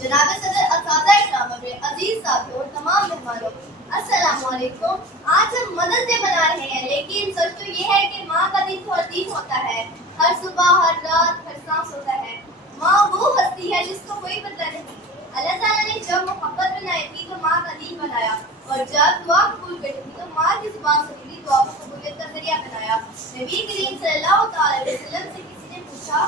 जनाब सदर असादा इकराम अजीज साथियों और तमाम मेहमानों, अस्सलाम वालेकुम। आज हम मदर्स डे मना रहे हैं, लेकिन सच तो ये है कि माँ का दिन तो हर दिन होता है, हर सुबह, हर रात, हर सांस होता है। माँ वो हस्ती है जिसको कोई पता नहीं। अल्लाह ताला ने जब मोहब्बत बनाई थी तो माँ का दिन बनाया, और जब दुआ कबूल करी थी तो माँ की जुबान से निकली दुआ को कबूलियत का जरिया बनाया। नबी करीम सल्लल्लाहु अलैहि वसल्लम से किसी ने पूछा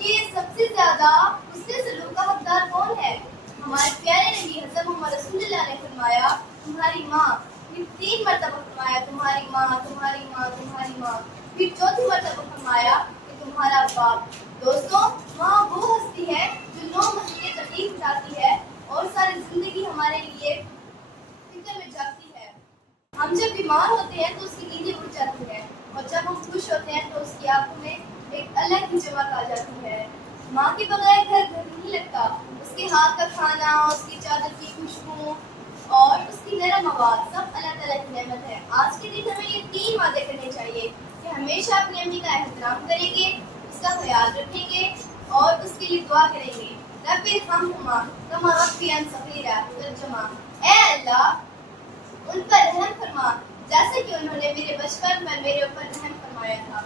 कि सबसे ज्यादा उसके सलूक का हकदार कौन है? हमारे प्यारे नबी हज़रत मोहम्मद रसूलुल्लाह ने फरमाया, तुम्हारी माँ। फिर 3 मरतबा फरमाया, तुम्हारी माँ, तुम्हारी माँ, तुम्हारी माँ। फिर 4थी मरतबा फरमाया कि तुम्हारा बाप। दोस्तों, माँ वो हस्ती है जो 9 महीने तकलीफ उठाती है और सारी जिंदगी हमारे लिए फिक्र में जागती है। हम जब बीमार होते हैं तो उसकी नींदें उड़ जाती है, और जब हम खुश होते हैं तो उसकी आंखों में एक अलग ही चमक आ जाती है। माँ के बगैर घर घर नहीं लगता। उसके हाथ का खाना, उसकी चादर की खुशबू और उसकी नरम आवाज़ सब अल्लाह ताला की नेमत है। आज के दिन हमें ये 3 वादे करने चाहिए कि हमेशा अपनी अम्मी का एहतराम करेंगे, उसका ख्याल रखेंगे और उसके लिए दुआ करेंगे। रब्बिरहम्हुमा कमा रब्बयानी सगीरा तर्जुमा, ऐ अल्लाह उन पर रहम फरमा जैसे कि उन्होंने मेरे बचपन में मेरे ऊपर रहम फरमाया था।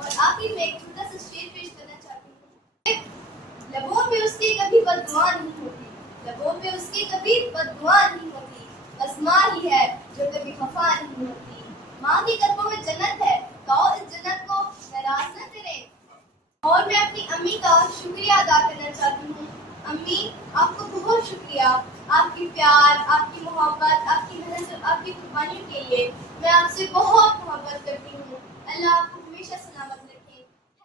और आखिर में एक छोटा सा शेर पेश करना चाहती हूँ। लबों पे उसकी कभी बददुआ नहीं होती, लबों पे उसकी कभी बददुआ नहीं होती, बस माँ ही है जो कभी खफा नहीं होती। माँ की कदमों में जन्नत है, तो इस जन्नत को नाराज न करें। और मैं अपनी अम्मी का शुक्रिया अदा करना चाहती हूँ। अम्मी, आपको बहुत शुक्रिया, आपकी प्यार, आपकी मोहब्बत, आपकी मेहनत, आपकी कुर्बानियों के लिए। मैं आपसे बहुत मोहब्बत करती हूँ। अल्लाह आपको